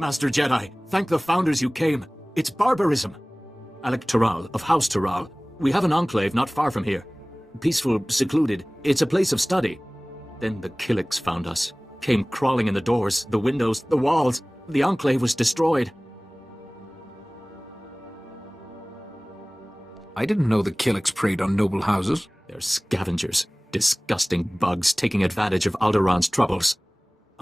Master Jedi, thank the Founders you came. It's barbarism. Alec Toral of House Toral. We have an enclave not far from here. Peaceful, secluded. It's a place of study. Then the Killiks found us. Came crawling in the doors, the windows, the walls. The enclave was destroyed. I didn't know the Killiks preyed on noble houses. They're scavengers. Disgusting bugs taking advantage of Alderaan's troubles.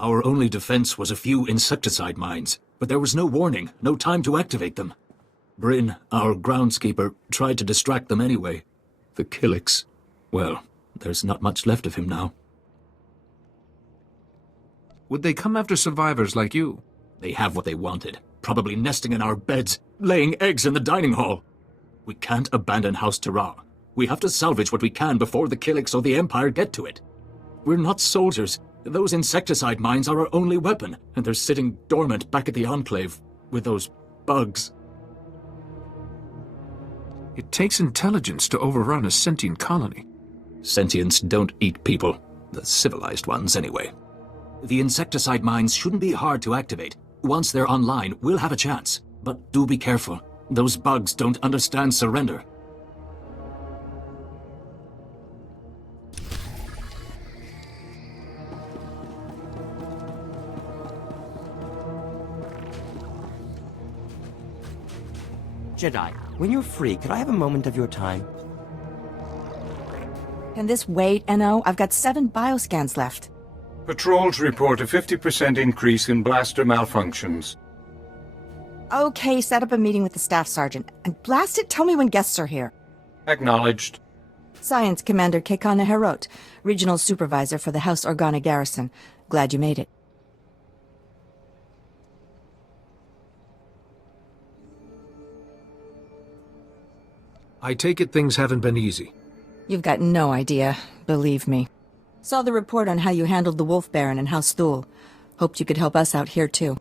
Our only defense was a few insecticide mines, but there was no warning, no time to activate them. Bryn, our groundskeeper, tried to distract them anyway. The Killiks, well, there's not much left of him now. Would they come after survivors like you? They have what they wanted, probably nesting in our beds, laying eggs in the dining hall. We can't abandon House Terra. We have to salvage what we can before the Killiks or the Empire get to it. We're not soldiers. Those insecticide mines are our only weapon, and they're sitting dormant back at the Enclave with those bugs. It takes intelligence to overrun a sentient colony. Sentients don't eat people. The civilized ones, anyway. The insecticide mines shouldn't be hard to activate. Once they're online, we'll have a chance. But do be careful. Those bugs don't understand surrender. Jedi, when you're free, could I have a moment of your time? Can this wait, NO? I've got 7 bioscans left. Patrols report a 50% increase in blaster malfunctions. Okay, set up a meeting with the staff sergeant. And blast it, tell me when guests are here. Acknowledged. Science Commander Kekana Herot, Regional Supervisor for the House Organa Garrison. Glad you made it. I take it things haven't been easy. You've got no idea, believe me. Saw the report on how you handled the Wolf Baron and House Thule. Hoped you could help us out here too.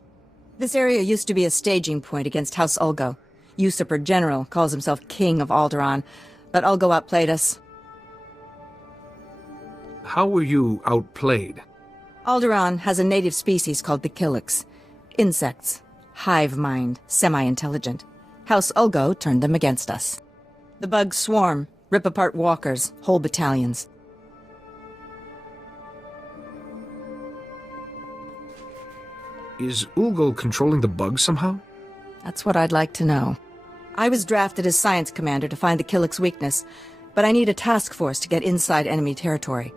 This area used to be a staging point against House Ulgo. Usurper General calls himself King of Alderaan, but Ulgo outplayed us. How were you outplayed? Alderaan has a native species called the Killiks. Insects. Hive mind. Semi-intelligent. House Ulgo turned them against us. The bugs swarm, rip apart walkers, whole battalions. Is Ulgo controlling the bugs somehow? That's what I'd like to know. I was drafted as science commander to find the Killiks' weakness, but I need a task force to get inside enemy territory.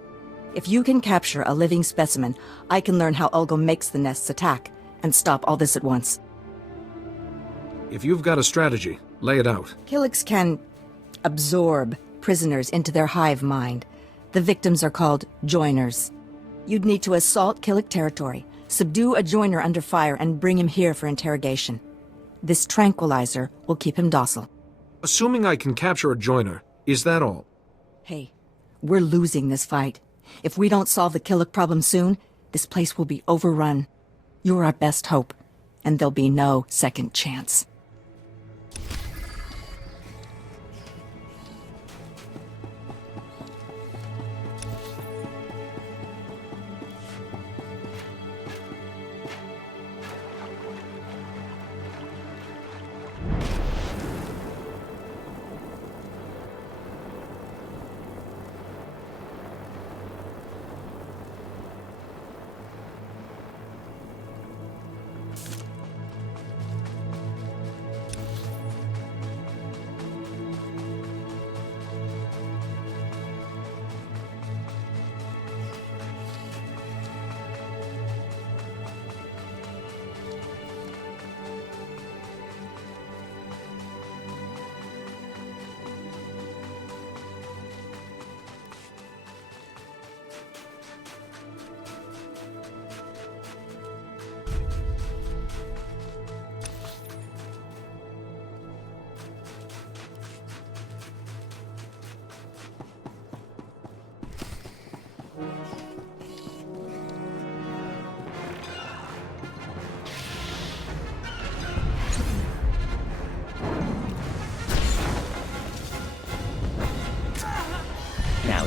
If you can capture a living specimen, I can learn how Ulgo makes the nests attack, and stop all this at once. If you've got a strategy, lay it out. Killiks can absorb prisoners into their hive mind. The victims are called joiners. You'd need to assault Killik territory, subdue a joiner under fire, and bring him here for interrogation. This tranquilizer will keep him docile. Assuming I can capture a joiner, is that all? Hey, we're losing this fight. If we don't solve the Killik problem soon, this place will be overrun. You're our best hope, and there'll be no second chance.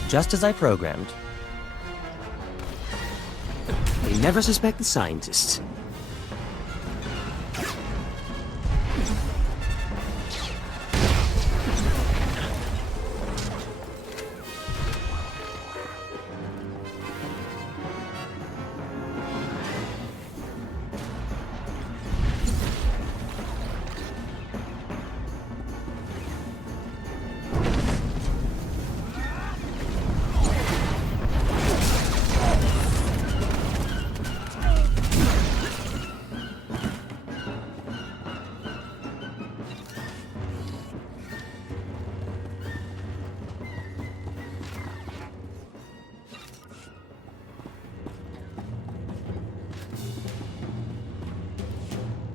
Just as I programmed. They never suspect the scientists.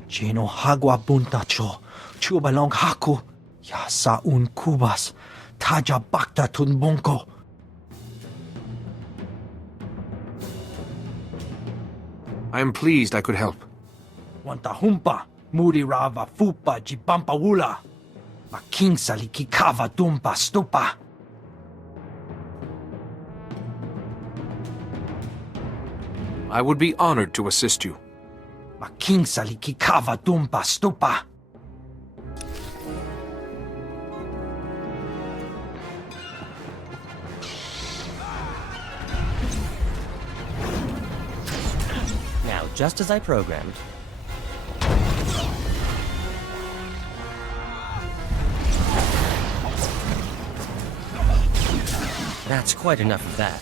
Jeno hagwa buntacho, chubalong haku, yasa un kubas, taja bakta tunbonko. I am pleased I could help. Wanta humpa, muri rava fupa jibampa wula. Making salikikava dumpa stupa. I would be honored to assist you. Making salikikava dumpa stupa. Now, just as I programmed. That's quite enough of that.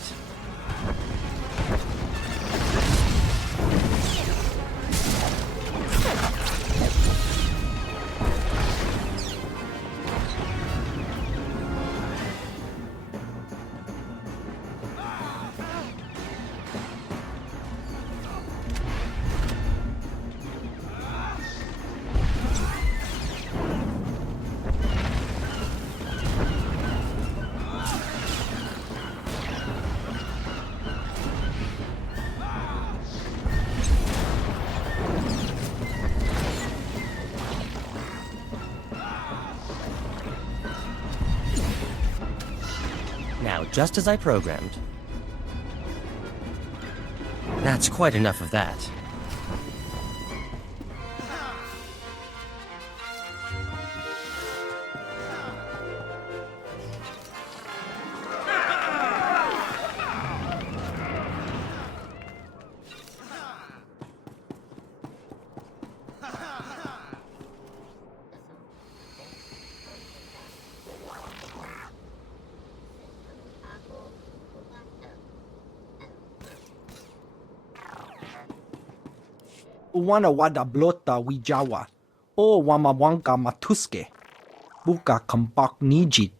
Now, just as I programmed. That's quite enough of that. Uwana wada blota wijawa, o wamawanka matuske. Buka kambak nijit,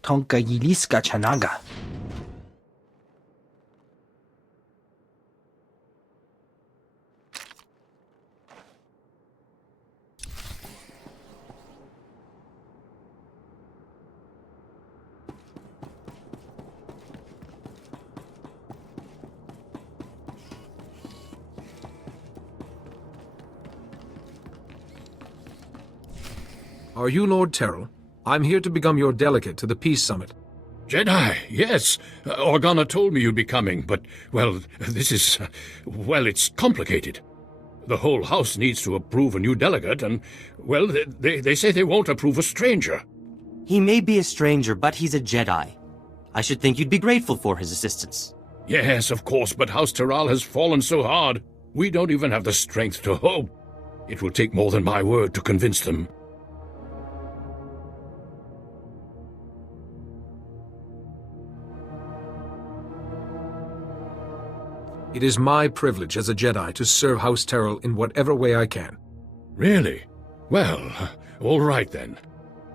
tonka yiliska chanaga. Are you Lord Terrell? I'm here to become your delegate to the Peace Summit. Jedi, yes. Organa told me you'd be coming, but, well, this is... well, it's complicated. The whole house needs to approve a new delegate, and, well, they say they won't approve a stranger. He may be a stranger, but he's a Jedi. I should think you'd be grateful for his assistance. Yes, of course, but House Terral has fallen so hard. We don't even have the strength to hope. It will take more than my word to convince them. It is my privilege as a Jedi to serve House Terrell in whatever way I can. Really? Well, all right then.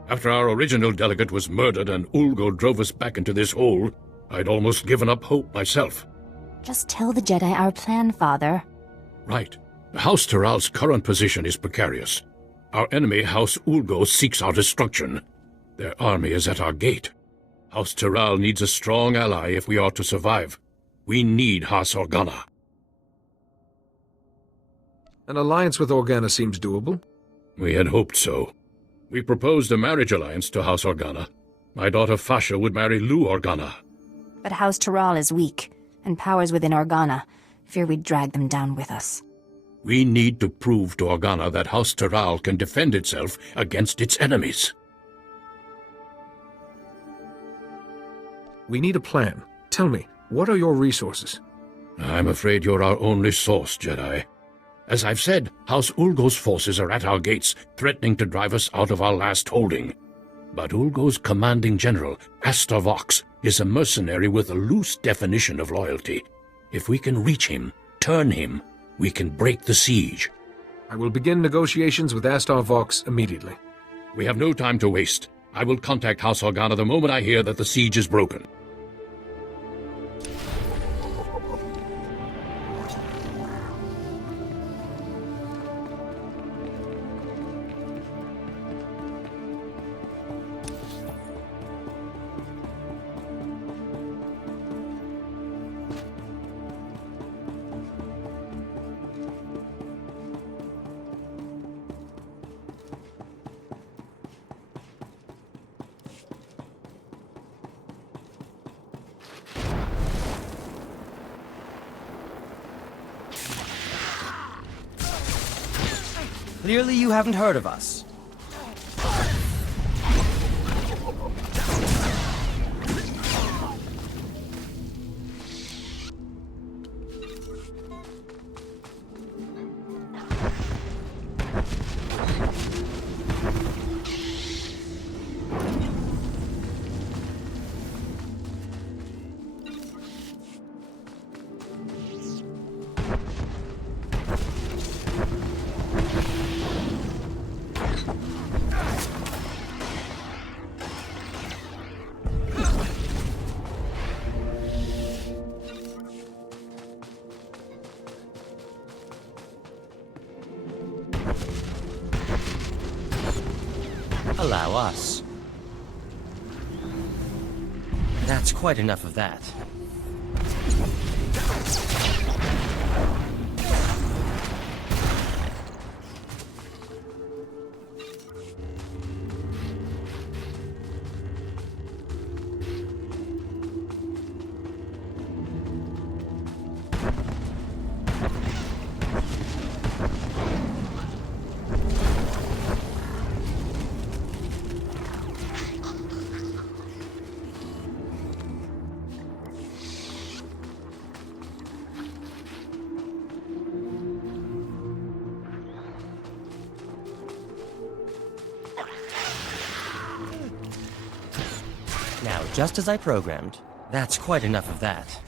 After our original delegate was murdered and Ulgo drove us back into this hole, I'd almost given up hope myself. Just tell the Jedi our plan, Father. Right. House Terral's current position is precarious. Our enemy, House Ulgo, seeks our destruction. Their army is at our gate. House Terral needs a strong ally if we are to survive. We need House Organa. An alliance with Organa seems doable. We had hoped so. We proposed a marriage alliance to House Organa. My daughter Fasha would marry Lou Organa. But House Terral is weak, and powers within Organa. Fear we'd drag them down with us. We need to prove to Organa that House Terral can defend itself against its enemies. We need a plan. Tell me, what are your resources? I'm afraid you're our only source, Jedi. As I've said, House Ulgo's forces are at our gates, threatening to drive us out of our last holding. But Ulgo's commanding general, Astor Vox, is a mercenary with a loose definition of loyalty. If we can reach him, turn him, we can break the siege. I will begin negotiations with Astor Vox immediately. We have no time to waste. I will contact House Organa the moment I hear that the siege is broken. Clearly you haven't heard of us. Allow us. That's quite enough of that. Now, just as I programmed, that's quite enough of that.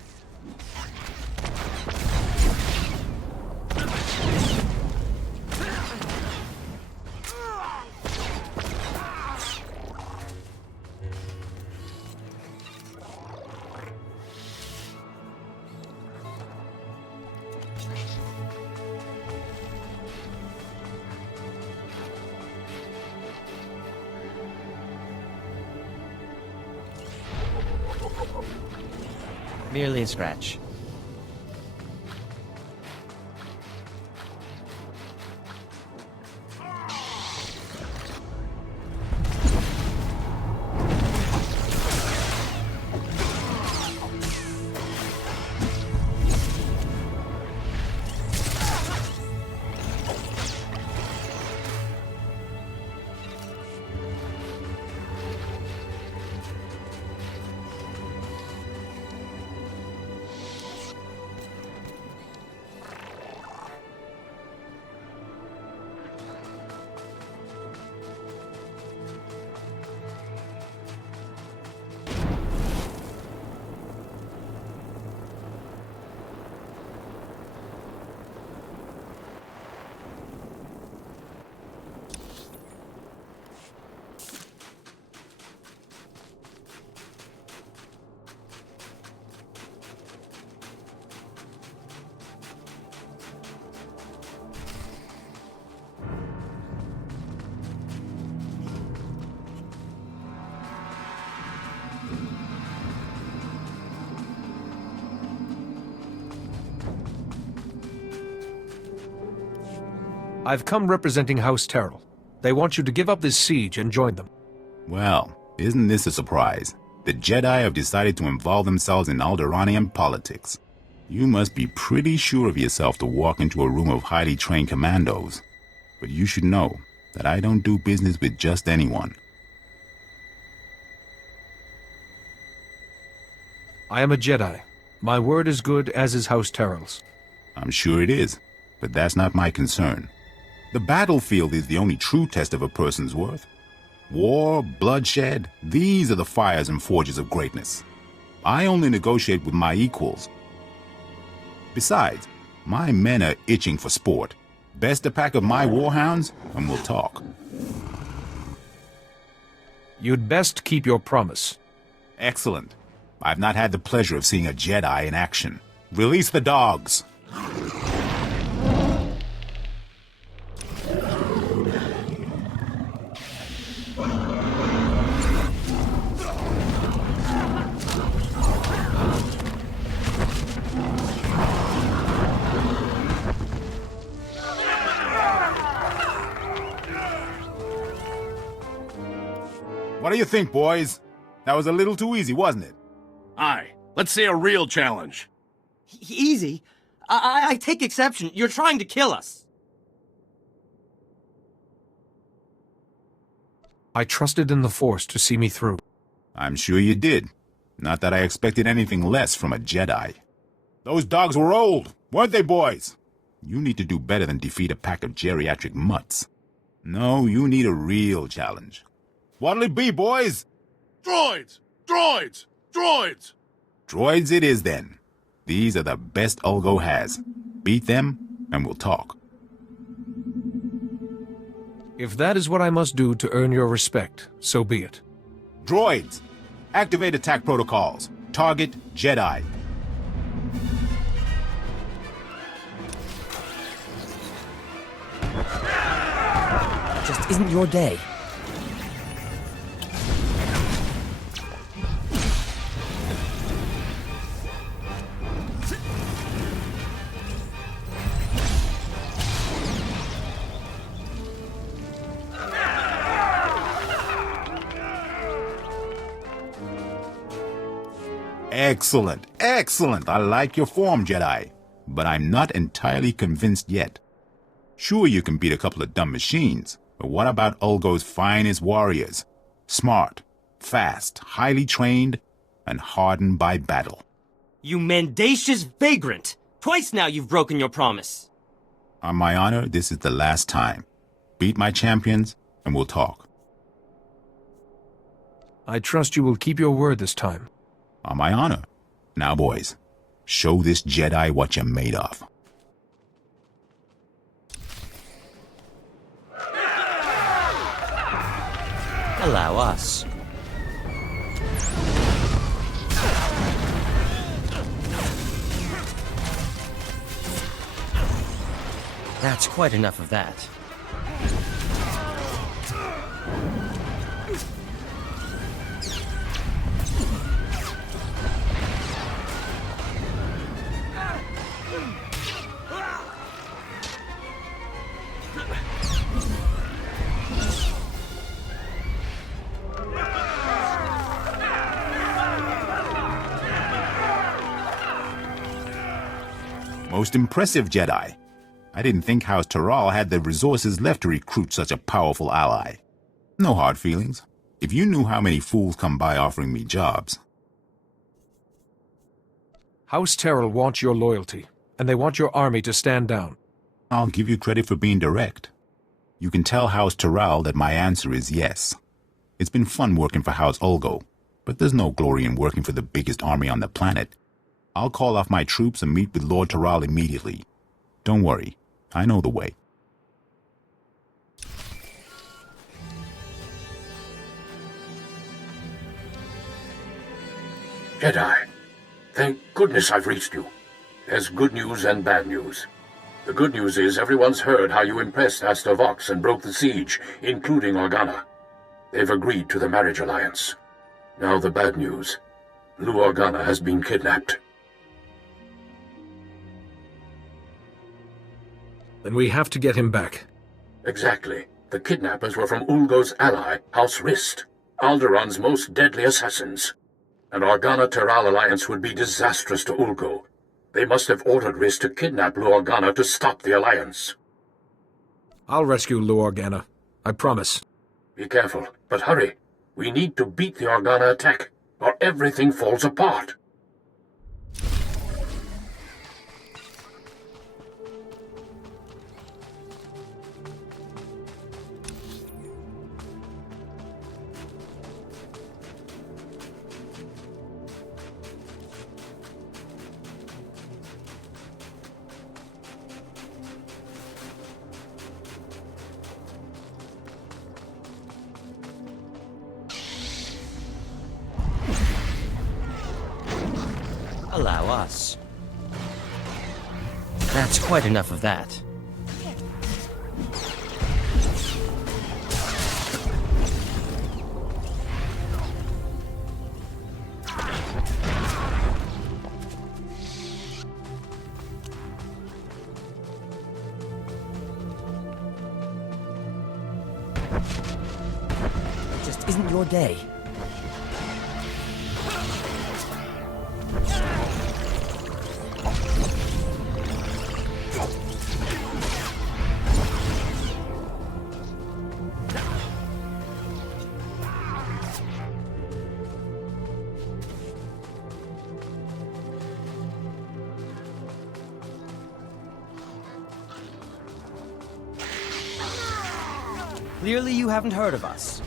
Merely a scratch. I've come representing House Terrell. They want you to give up this siege and join them. Well, isn't this a surprise? The Jedi have decided to involve themselves in Alderaanian politics. You must be pretty sure of yourself to walk into a room of highly trained commandos. But you should know that I don't do business with just anyone. I am a Jedi. My word is good, as is House Terrell's. I'm sure it is, but that's not my concern. The battlefield is the only true test of a person's worth. War, bloodshed, these are the fires and forges of greatness. I only negotiate with my equals. Besides, my men are itching for sport. Best a pack of my warhounds, and we'll talk. You'd best keep your promise. Excellent. I've not had the pleasure of seeing a Jedi in action. Release the dogs! What do you think, boys? That was a little too easy, wasn't it? Aye. Let's see a real challenge. Easy? I take exception. You're trying to kill us. I trusted in the Force to see me through. I'm sure you did. Not that I expected anything less from a Jedi. Those dogs were old, weren't they, boys? You need to do better than defeat a pack of geriatric mutts. No, you need a real challenge. What'll it be, boys? Droids! Droids! Droids! Droids it is, then. These are the best Ulgo has. Beat them, and we'll talk. If that is what I must do to earn your respect, so be it. Droids! Activate attack protocols. Target Jedi. Just isn't your day. Excellent, excellent. I like your form, Jedi. But I'm not entirely convinced yet. Sure, you can beat a couple of dumb machines, but what about Ulgo's finest warriors? Smart, fast, highly trained, and hardened by battle. You mendacious vagrant! Twice now you've broken your promise. On my honor, this is the last time. Beat my champions, and we'll talk. I trust you will keep your word this time. On my honor. Now, boys, show this Jedi what you're made of. Allow us. That's quite enough of that. Most impressive, Jedi. I didn't think House Taral had the resources left to recruit such a powerful ally. No hard feelings. If you knew how many fools come by offering me jobs. House Terrell wants your loyalty, and they want your army to stand down. I'll give you credit for being direct. You can tell House Taral that my answer is yes. It's been fun working for House Ulgo, but there's no glory in working for the biggest army on the planet. I'll call off my troops and meet with Lord Taral immediately. Don't worry, I know the way. Jedi, thank goodness I've reached you. There's good news and bad news. The good news is everyone's heard how you impressed Asta Vox and broke the siege, including Organa. They've agreed to the marriage alliance. Now the bad news. Lou Organa has been kidnapped. Then we have to get him back. Exactly. The kidnappers were from Ulgo's ally, House Rist, Alderaan's most deadly assassins. An Organa-Taral alliance would be disastrous to Ulgo. They must have ordered Rist to kidnap Lou Organa to stop the alliance. I'll rescue Lou Organa. I promise. Be careful, but hurry. We need to beat the Organa attack, or everything falls apart. Allow us. That's quite enough of that. It just isn't your day. Clearly you haven't heard of us.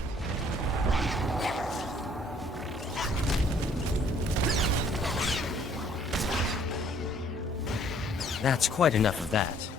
That's quite enough of that.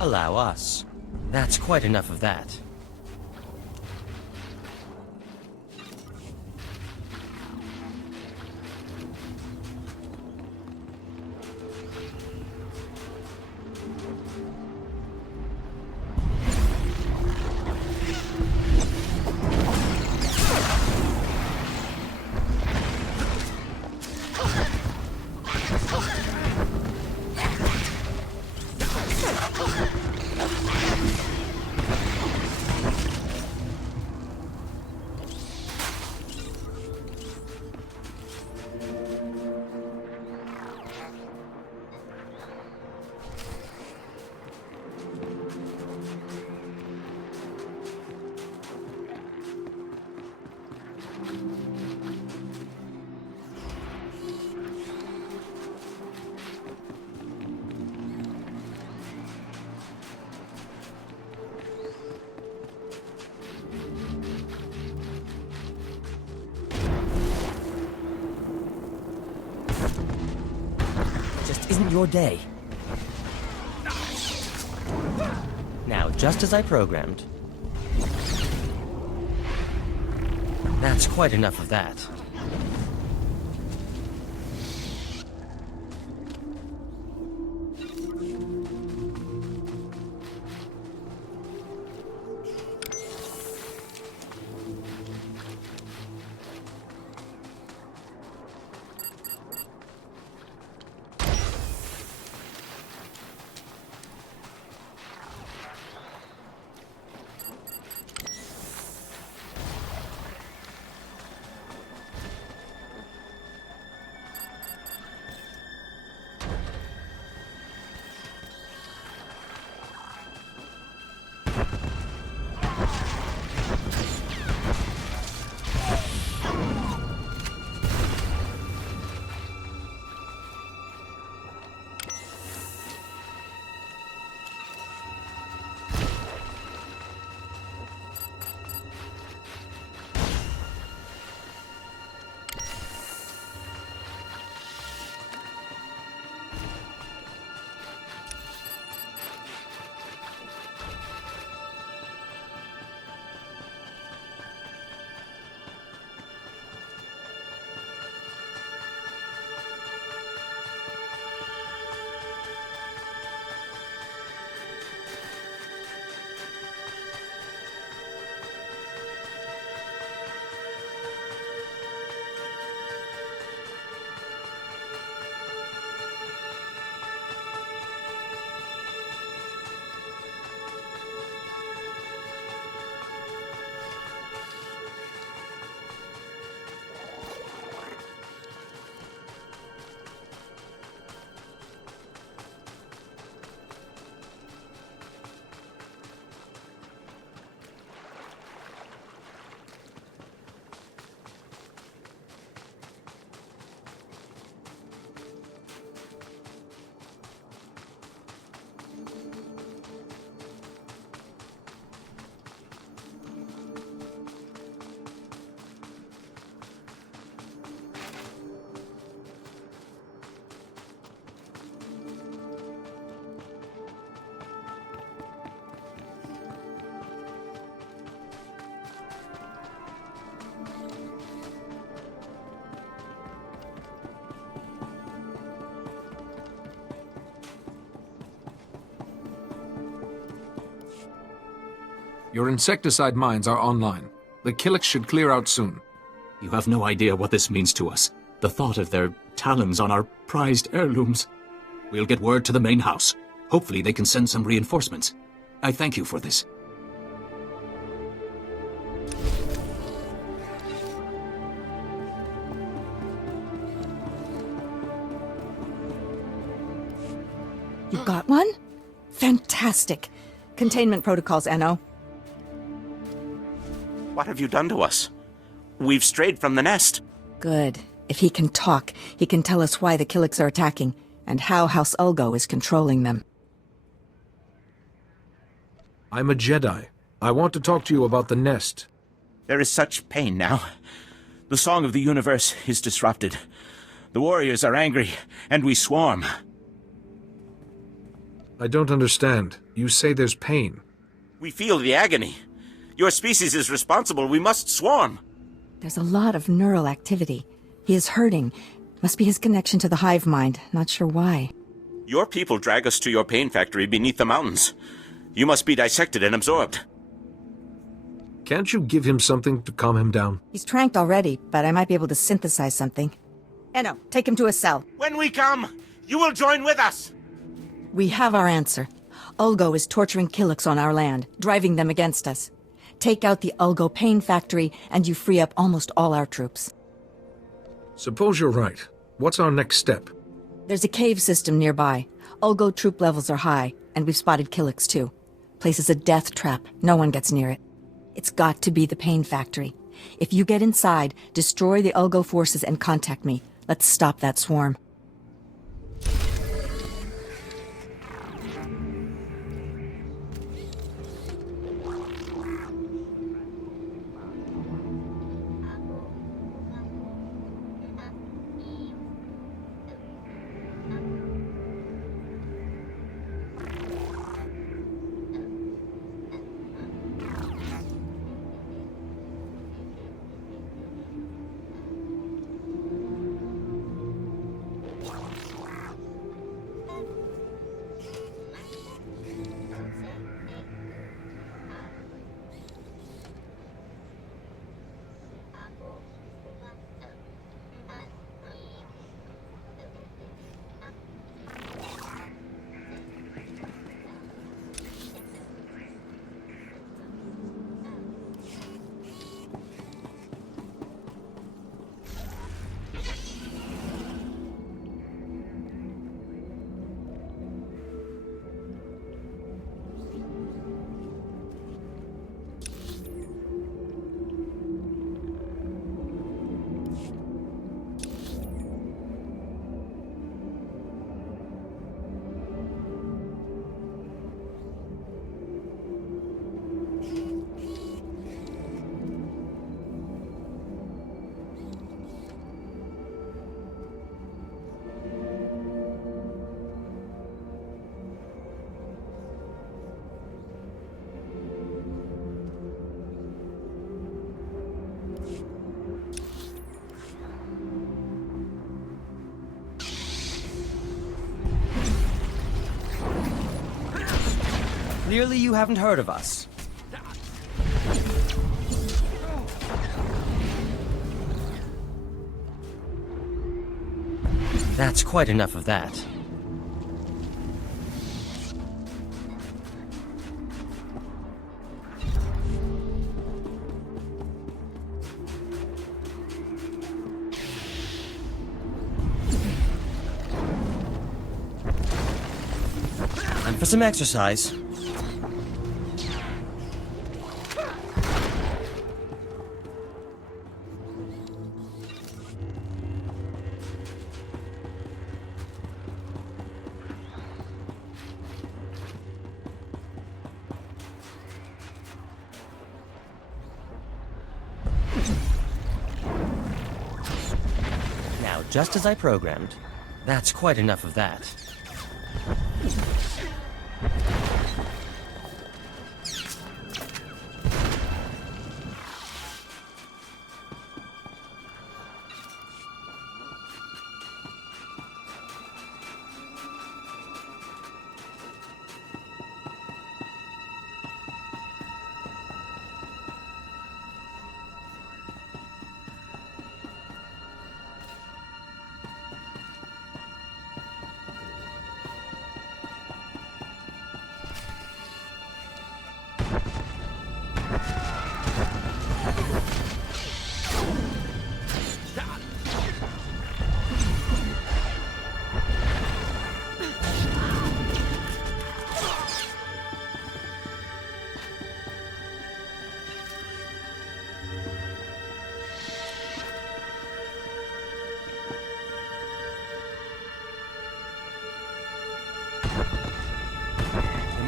Allow us. That's quite enough of that. Just isn't your day. Now, just as I programmed. That's quite enough of that. Your insecticide mines are online. The Killiks should clear out soon. You have no idea what this means to us. The thought of their talons on our prized heirlooms. We'll get word to the main house. Hopefully they can send some reinforcements. I thank you for this. You got one? Fantastic. Containment protocols, Enno. What have you done to us? We've strayed from the nest. Good. If he can talk, he can tell us why the Killiks are attacking, and how House Ulgo is controlling them. I'm a Jedi. I want to talk to you about the nest. There is such pain now. The song of the universe is disrupted. The warriors are angry, and we swarm. I don't understand. You say there's pain. We feel the agony. Your species is responsible. We must swarm. There's a lot of neural activity. He is hurting. Must be his connection to the hive mind. Not sure why. Your people drag us to your pain factory beneath the mountains. You must be dissected and absorbed. Can't you give him something to calm him down? He's tranked already, but I might be able to synthesize something. Enno, take him to a cell. When we come, you will join with us. We have our answer. Ulgo is torturing Killiks on our land, driving them against us. Take out the Ulgo pain factory, and you free up almost all our troops. Suppose you're right. What's our next step? There's a cave system nearby. Ulgo troop levels are high, and we've spotted Killiks too. Place is a death trap. No one gets near it. It's got to be the pain factory. If you get inside, destroy the Ulgo forces and contact me. Let's stop that swarm. Clearly you haven't heard of us. That's quite enough of that. Time for some exercise. Now, just as I programmed, that's quite enough of that.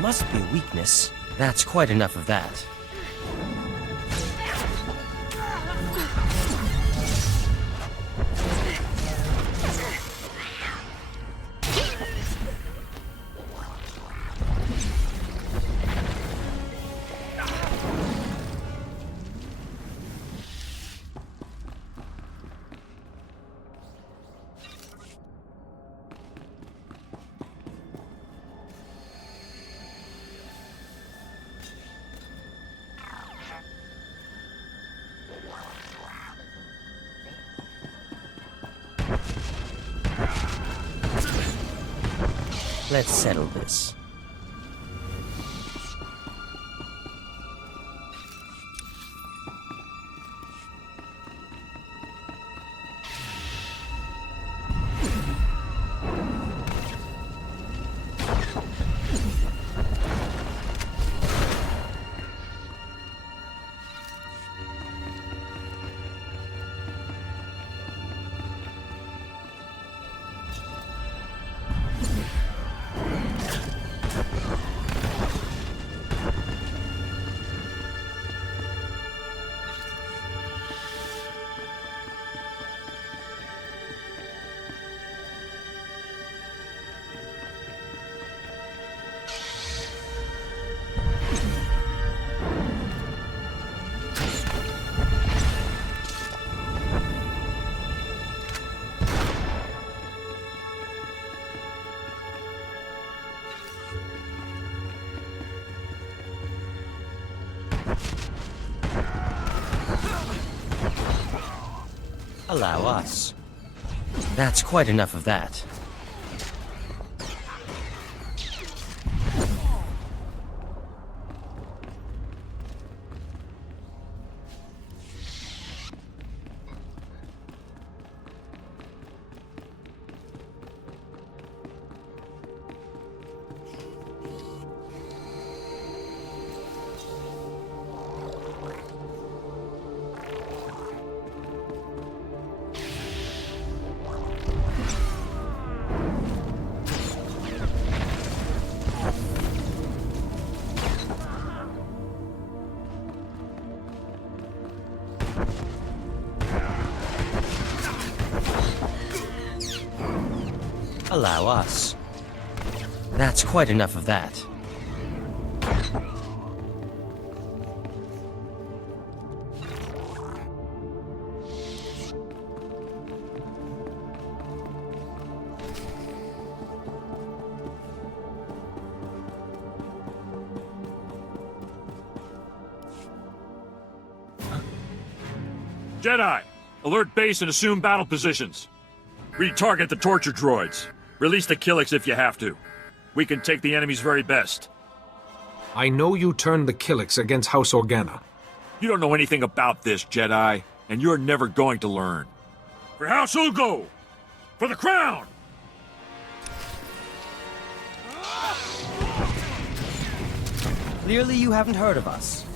There must be a weakness. That's quite enough of that. Let's settle this. Allow us. That's quite enough of that. Allow us. That's quite enough of that. Jedi, alert base and assume battle positions. Retarget the torture droids. Release the Killiks if you have to. We can take the enemy's very best. I know you turned the Killiks against House Organa. You don't know anything about this, Jedi, and you're never going to learn. For House Ulgo! For the crown! Clearly you haven't heard of us.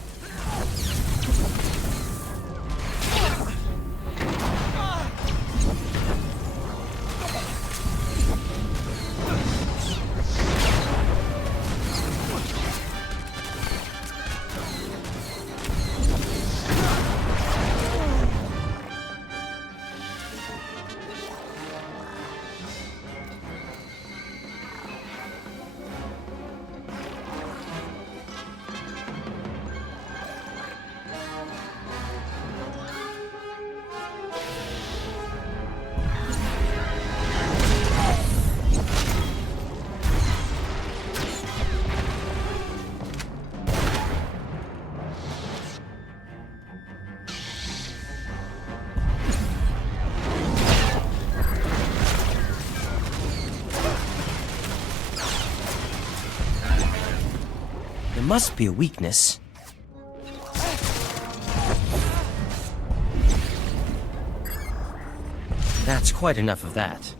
There must be a weakness. That's quite enough of that.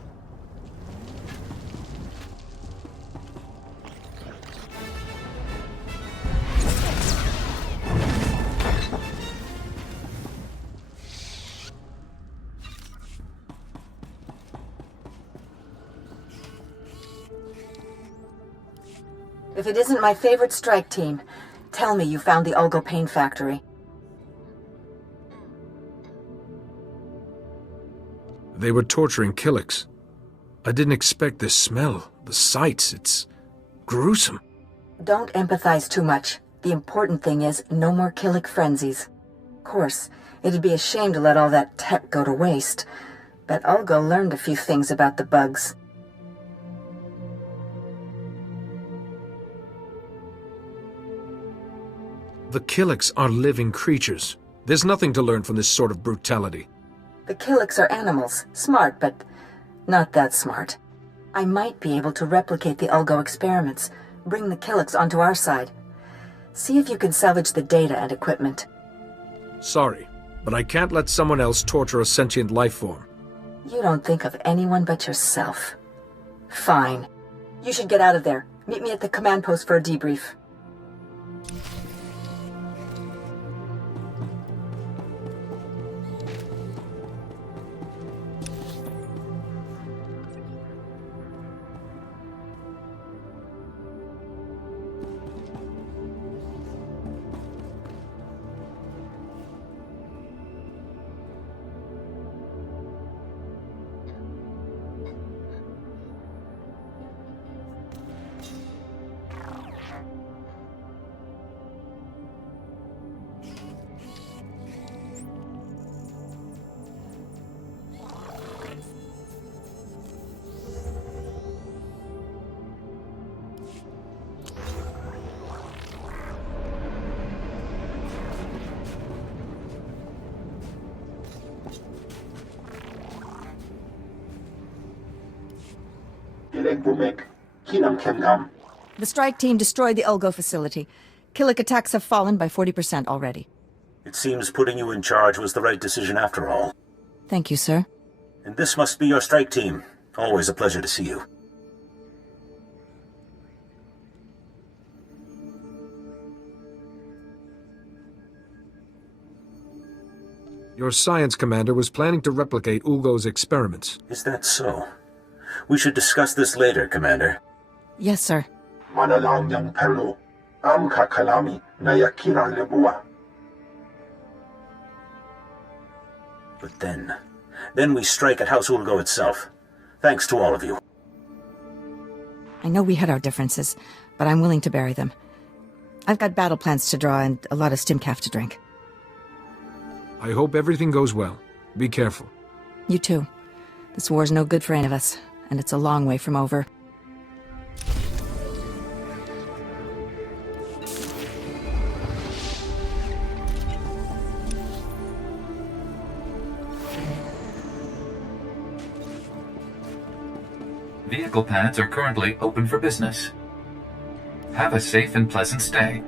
If it isn't my favorite strike team, tell me you found the Ulgo Pain Factory. They were torturing Killiks. I didn't expect this smell, the sights. It's gruesome. Don't empathize too much. The important thing is no more Killik frenzies. Of course, it'd be a shame to let all that tech go to waste, but Ulgo learned a few things about the bugs. The Killiks are living creatures. There's nothing to learn from this sort of brutality. The Killiks are animals, smart, but not that smart. I might be able to replicate the Ulgo experiments, bring the Killiks onto our side. See if you can salvage the data and equipment. Sorry, but I can't let someone else torture a sentient life form. You don't think of anyone but yourself. Fine. You should get out of there. Meet me at the command post for a debrief. The strike team destroyed the Ulgo facility. Killik attacks have fallen by 40% already. It seems putting you in charge was the right decision after all. Thank you, sir. And this must be your strike team. Always a pleasure to see you. Your science commander was planning to replicate Ulgo's experiments. Is that so? We should discuss this later, Commander. Yes, sir. But then we strike at House Ulgo itself. Thanks to all of you. I know we had our differences, but I'm willing to bury them. I've got battle plans to draw and a lot of stimcaf to drink. I hope everything goes well. Be careful. You too. This war's no good for any of us, and it's a long way from over. Vehicle pads are currently open for business. Have a safe and pleasant stay.